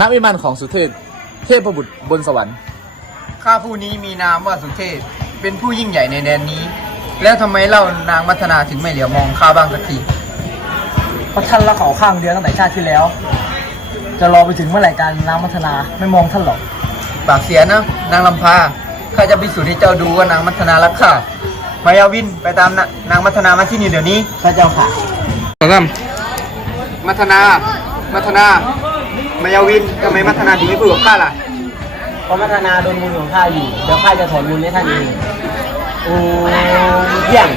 ณวิมานของสุเทพ เทพบุตรบนสวรรค์ ข้าผู้นี้มีนามว่าสุเทพ เป็นผู้ยิ่งใหญ่ในแดนนี้ แล้วทำไมเล่านางมัทนาถึงไม่เหลียวมองข้าบ้างสักทีเพราะท่านละเขาข้างเดียวตั้งแต่ชาติที่แล้ว จะรอไปถึงเมื่อไหร่การน้ำพัฒนาไม่มองท่านหรอก ปากเสียนะ นางลำพาข้าจะพิสูจน์ให้เจ้าดูว่านางมัทนารักข้ามายาวินไปตามนะนางมัทนามาที่นี่เดี๋ยวนี้พระเจ้าค่ะมัทนา มัทนามายาวินทำไมมัทนาถึงไม่พูดกับข้าล่ะเพราะพัฒนาโดนบุญของข้าอยู่ เดี๋ยวข้าจะถอนบุญให้ท่านเองโอ้เยี่ยง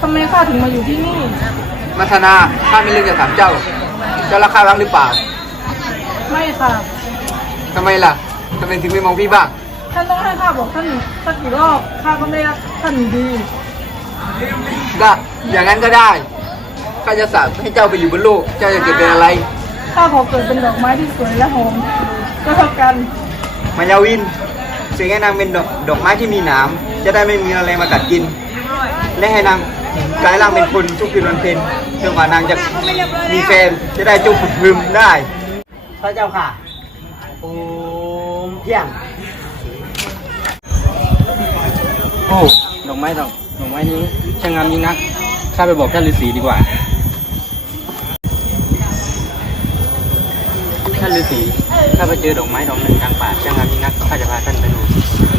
ทำไมข้าถึงมาอยู่ที่นี่ มัทนาข้าไม่เรื่องจะถามเจ้า เจ้ารักข้าบ้างหรือเปล่า ไม่ค่ะทำไมล่ะทำไมถึงไม่มองพี่บ้าง ท่านต้องให้ข้าบอกท่านสักกี่รอบ ข้าก็ไม่รักท่านอยู่ดีได้อย่างนั้นก็ได้ ข้าจะสั่งให้เจ้าไปอยู่บนโลก เจ้าจะเกิดเป็นอะไรข้าขอเกิดเป็นดอกไม้ที่สวยและหอมก็เท่ากัน มายาวินเสียงให้นางเป็นดอกดอกไม้ที่มีหนามจะได้ไม่มีอะไรมากัดกิน และให้นางกลายร่างเป็นคนทุกคืนวันเพ็ญจนกว่านางจะมีแฟนจะได้จุบผึมได้ พระเจ้าค่ะโอ้เยี่ยง โอ้ ดอกไม้ดอกดอกไม้นี้ช่างงามยิ่งนัก ข้าไปบอกท่านฤาษีดีกว่า ท่านฤาษีข้าไปเจอดอกไม้ดอกหนึ่งกลางป่าช่างงามยิ่งนักข้าจะพาท่านไปดู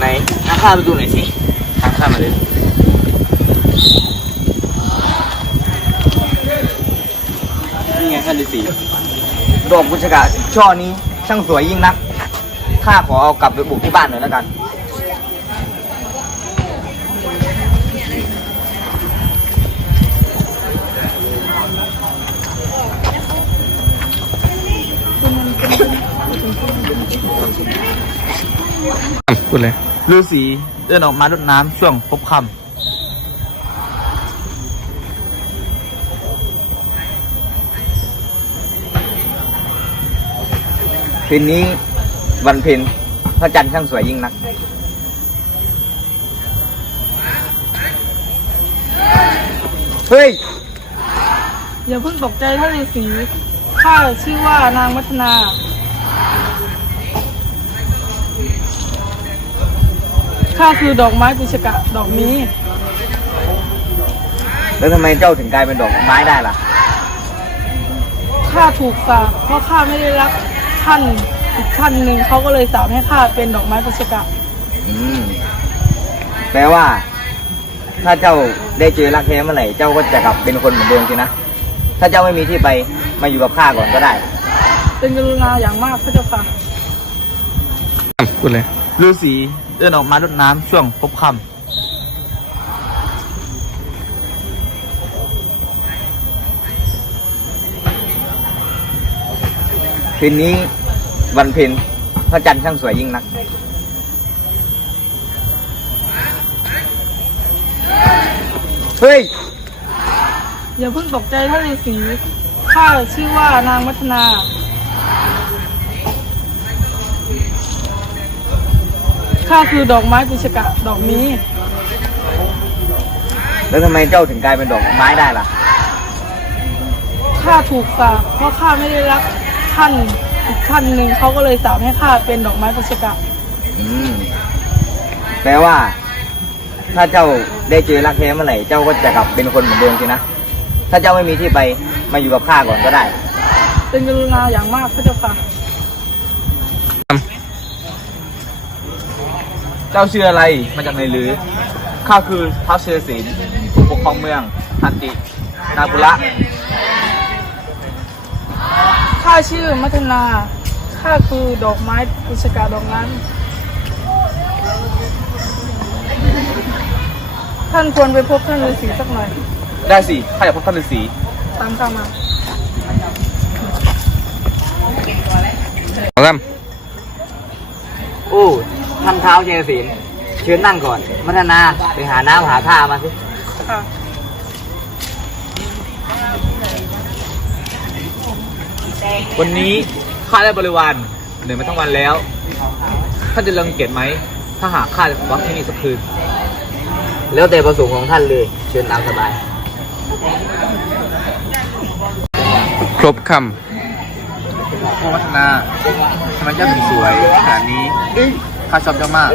ในข้าไปดูหน่อยสิตามข้ามาเลยนี่ไงท่านฤาษีดอกกุชกะช่อนี้ช่างสวยยิ่งนักข้าขอเอากลับไปปลูกที่บ้านหน่อยแล้วกัน พูดเลยฤาษีเดินออกมารดน้ำช่วงพบค่ำคืนนี้วันเพ็ญพระจันทร์ช่างสวยยิ่งนักเฮ้ย อย่าเพิ่งตกใจท่านฤาษีข้าชื่อว่านางมัทนา ข้าคือดอกไม้กุชกะดอกนี้ แล้วทำไมเจ้าถึงกลายเป็นดอกไม้ได้ล่ะ ข้าถูกสาปเพราะข้าไม่ได้รักท่านอีกท่านหนึ่งเขาก็เลยสาปให้ข้าเป็นดอกไม้กุชกะ อืม แปลว่า ถ้าเจ้าได้เจอรักแท้เมื่อไหร่เจ้าก็จะกลับเป็นคนเหมือนเดิมสินะ ถ้าเจ้าไม่มีที่ไปมาอยู่กับข้าก่อนก็ได้ เป็นกรุณาอย่างมากพระเจ้าค่ะ พูดเลย ฤาษีเดินออกมารดน้ำช่วงพบค่ำคืนนี้วันเพ็ญพระจันทร์ช่างสวยยิ่งนักเฮ้ย อย่าเพิ่งตกใจท่านฤาษีข้าชื่อว่านางมัทนา ข้าคือดอกไม้กุชกะดอกนี้ แล้วทำไมเจ้าถึงกลายเป็นดอกไม้ได้ล่ะ ข้าถูกสาปเพราะข้าไม่ได้รักท่านอีกท่านหนึ่งเขาก็เลยสาปให้ข้าเป็นดอกไม้กุชกะ อืม แปลว่า ถ้าเจ้าได้เจอรักแท้เมื่อไหร่เจ้าก็จะกลับเป็นคนเหมือนเดิมสินะ ถ้าเจ้าไม่มีที่ไปมาอยู่กับข้าก่อนก็ได้ เป็นกรุณาอย่างมากพระเจ้าค่ะเจ้าชื่ออะไร มาจากไหนหรือ ข้าคือท้าวเชอศิลผู้ปกครองเมืองทันติ นาบุระ ข้าชื่อมัทนา ข้าคือดอกไม้กุชกะดอกนั้น ท่านควรไปพบท่านฤาษีสักหน่อย ได้สิ ข้าอยากพบท่านฤาษี ตามข้ามาเอาครับโอ้ ท่านเท้าเชยศิลเชิญนั่งก่อนมัทนาไปหาน้ำหาท่ามาสิค่ะวันนี้ข้าได้บริวารเหนื่อยมาทั้งวันแล้วท่านจะรังเกียจไหม ถ้าหากข้าจะพักที่นี่สักคืน แล้วแต่ประสงค์ของท่านเลย เชิญตามสบาย ครบคพ่อวัฒนาทำไมเจ้าถึงสวยขนาดนี้ ข้าชอบเจ้ามาก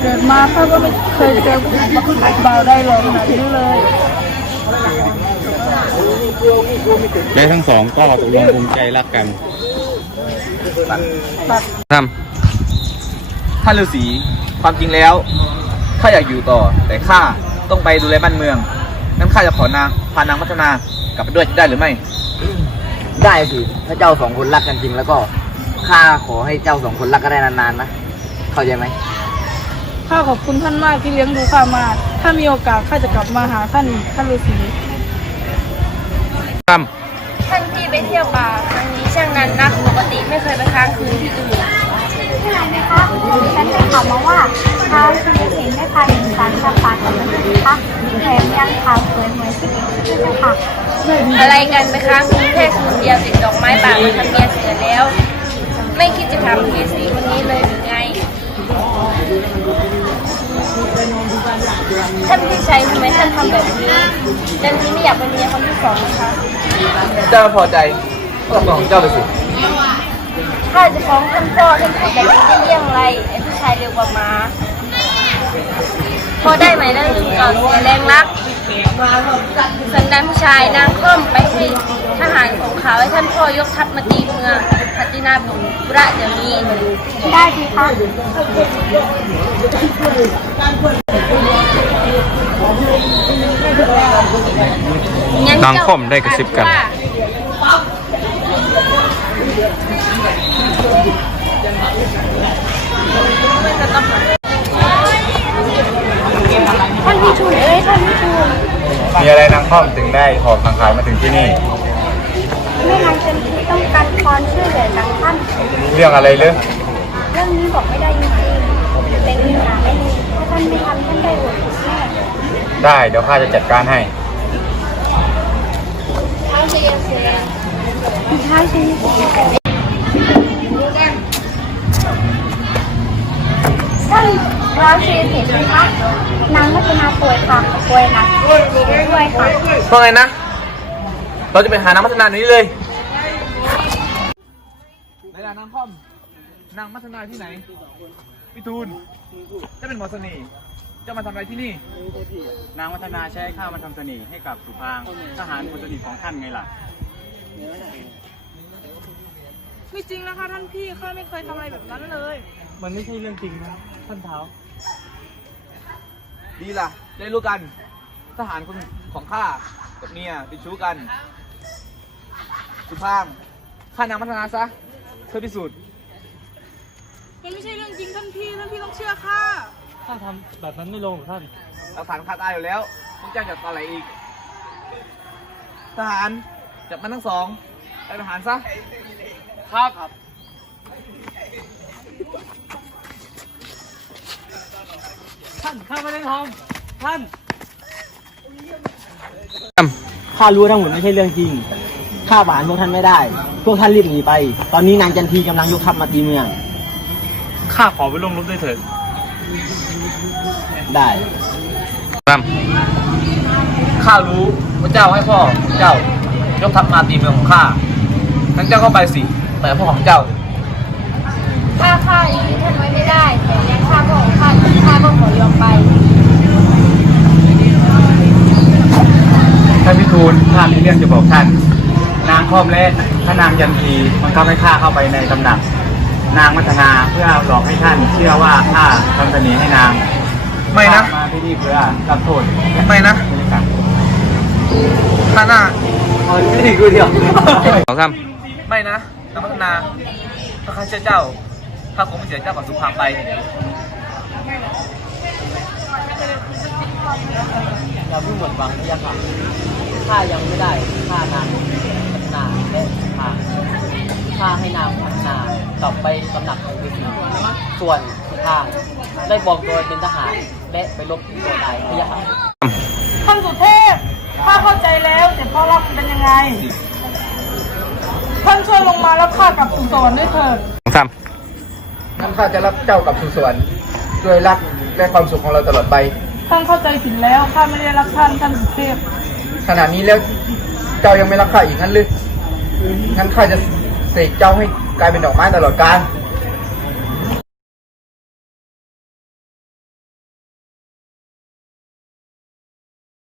เกิดมาข้าก็ไม่เคยเจอผู้หญิงบ่าวได้หรอกขนาดนี้เลยและทั้งสองก็ตกลงปรงใจรักกันทำท่านฤาษีความจริงแล้วข้าอยากอยู่ต่อ แต่ข้าต้องไปดูแลบ้านเมืองนั้นข้าจะขอนางพานางพัฒนากลับไปด้วยได้หรือไม่ ได้สิ ถ้าเจ้าสองคนรักกันจริงแล้วก็ ข้าขอให้เจ้าสองคนรักกันได้นานๆนะ เข้าใจไหม ข้าขอบคุณท่านมากที่เลี้ยงดูข้ามา ถ้ามีโอกาสข้าจะกลับมาหาท่านอีกท่านฤาษีทท่านพี่ไปเที่ยวป่าครั้งนี้ช่างนานนักปกติไม่เคยไปค้างคืนที่อื่นใช่ไหมคะฉันได้ข่าวมาว่าท้าวสุริเห็นได้พาหญิงสารชาปากกับมันนะคะแถมยังข่าวสวยเหมือนที่อีกด้วยค่ะอะไรกันไปค้างคืนแค่คืนเดียวติดดอกไม้ป่ามาทำเมียเสือแล้ว ไม่คิดจะทำเคสีคนนี้เลยหรือไง ท่านพี่ชัยทำไมท่านทำแบบนี้จันทีไม่อยากเป็นเมียคนที่สองนะคะำเจ้าไม่พอใจก็ต้องของเจ้าไปสิ ข้าจะฟ้องท่านพ่อท่านพูดแบบนี้ได้เยี่ยงไรไอ้ผู้ชายเร็วกว่าม้า พอได้ไหมนั่นลืมก่อนแรงรักสันดานผู้ชายนางค่อมไปให้ทหารของเขาให้ท่านพ่อยกทัพมาตีเมืองพัตินาบุระเดี๋ยวนี้ได้ดีค่ะนนางค่อมได้กระซิบกัน ท่านพี่ทูลเอ้ยท่านพี่ทูลมีอะไรนางค่อมถึงได้หอบสังขารมาถึงที่นี่แม่นางจันทีต้องการคอนช่วยเหลือจากท่าน เรื่องอะไรเรื่องเรื่องนี้บอกไม่ได้จริงๆเป็นปัญหาไม่ดีถ้าท่านไม่ทำท่านได้บทแน่ได้เดี๋ยวข้าจะจัดการให้ท้าวเสียเสียใช่ใช่ท่ ร้าวชีเห็นไหมคะนางมัจนาป่วยค่ะป่วยหนักด้วยค่ะว่าไงนะ เราจะไปหานางพัฒนานี้เลยไหนล่ะนางค่อม นางพัฒนาที่ไหนพี่ทูลเจะเป็นหมอเสน่ห์เจะมาทำอะไรที่นี่ นางวัฒนาใช้ข้ามาทำเสน่ห์ให้กับสุพางทหารคนสนิทของท่านไงล่ะ ไม่จริงนะคะท่านพี่ข้าไม่เคยทำอะไรแบบนั้นเลย มันไม่ใช่เรื่องจริงนะท่านเท้า ดีล่ะได้รู้กัน ทหารคนของข้ากับเมียเป็นชู้กันสุภางฆ่านางพัฒนาซะเพื่อพิสูจน์มันไม่ใช่เรื่องจริงท่านพี่ท่านพี่ต้องเชื่อข้าข้าทำแบบนั้นไม่ลงท่านหลักฐานคาตายอยู่แล้วพวกเจ้าจะต่ออะไรอีก ทหารจับมันทั้งสองไปประหารซะ ครับ ท่านข้าไม่ได้ทำท่านข้ารู้ทั้งหมดไม่ใช่เรื่องจริง ข้าบานพวกท่านไม่ได้ พวกท่านรีบหนีไป ตอนนี้นางจันทีกำลังยกทัพมาตีเมือง ข้าขอไปลงรบด้วยเถิด ได้ข้ารู้ว่าเจ้าให้พ่อของเจ้ายกทัพมาตีเมืองของข้า ทั้นเจ้าก็ไปสิ แต่พ่อของเจ้าถ้าข้ายังท่านไว้ไม่ได้ อยอมไปท่านพิทูลข้ามีเรื่องจะบอกท่าน นางค่อมและพระนางจันทีมันก็ให้ข้าเข้าไปในตำหนัก นางมัฒนาเพื่อหลอกให้ท่าน เชื่อว่าข้าทำเสน่ห์ให้นางไม่นะ ข้ามาที่นี่เพื่อรับโทษไม่นะบริการข้าหน้านี่กูเดียวสองคำไม่นะนางพัฒนาถ้าข้าเชื่อเจ้าข้าคงไม่เสียเจ้ากับสุภางไป อย่าเพิ่งหมดหวังนะยะค่ะข้ายังไม่ได้ฆ่านางพัฒนาและทางข้าให้นางพัฒนากลับไปตำหนักของฤาษีส่วนทางได้ปลอมตัวเป็นทหารและไปลบตัวตายพะยะค่ะท่านสุเทพข้าเข้าใจแล้วแต่เพราะเรามันเป็นยังไง ท่านช่วยลงมาแล้วข้ากลับสู่สวรรค์ด้วยเถิดนั้นข้าจะรับเจ้ากลับสู่สวรรค์ด้วยรักและความสุขของเราตลอดไป ท่านเข้าใจผิดแล้วข้าไม่ได้รักท่านท่านสุเทพขนาดนี้แล้วเจ้ายังไม่รักข้าอีกนั้นหรืองั้นข้าจะเสกเจ้าให้กลายเป็นดอกไม้ตลอดกาล